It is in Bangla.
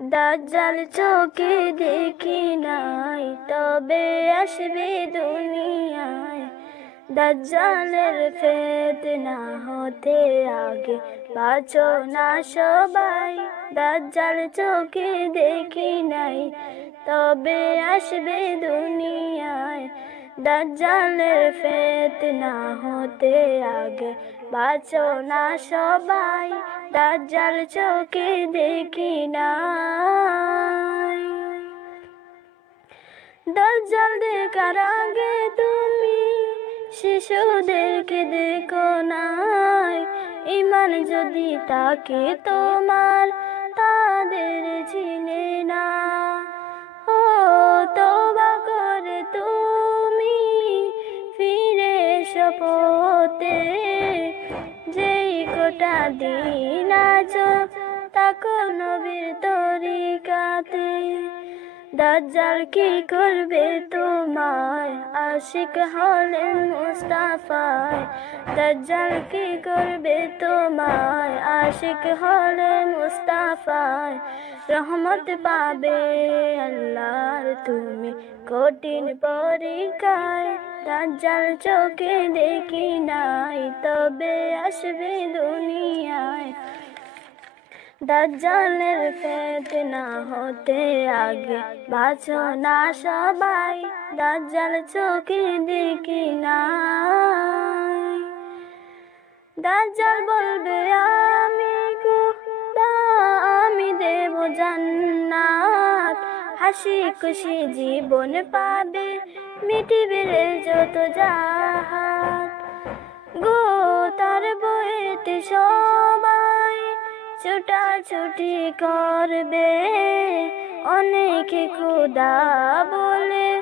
দাজ্জাল চোখে দেখি নাই, তবে আসবে দুনিয়ায়। দাজ্জালের ফিতনা হতে আগে বাঁচো না সবাই। দাজ্জাল চোখে দেখি নাই, তবে আসবে দুনিয়ায়। দাজ্জালের ফিতনা হতে আগে বাঁচো না সবাই। দাজ্জাল চোখে দেখি নাই। দাজ্জাল দেখার আগে তুমি শিশুদেরকে দেখো নাই। ঈমান যদি থাকে তোমার, তাদের চিনে না। ও তওবা করে তুমি ফিরে এসো পথে। যেই কোটা দিন আছো তাকো নবীর তরিকাতে। দাজ্জাল কি করবে তোমায়, আশিক হলেন মুস্তাফায়। দাজ্জাল কি করবে তোমায়, আশিক হলেন মুস্তাফায়। রহমত পাবে আল্লাহর তুমি কঠিন পরীক্ষায়। দাজ্জাল চোখে দেখি নাই, তবে আসবে দুনিয়ায়। দাজ্জালের ফিতনা হতে আগে বাঁচো না সবাই। দাজ্জাল চোখে দেখি নাই। দাজ্জাল বলবে আমি খোদা, আমি দেব জান্নাত। হাসি খুশি জীবন পাবে, মিটিবে যত জাহাত। গো তার বইতে সবাই ছুটাছুটি করবে, অনেকে খোদা বলে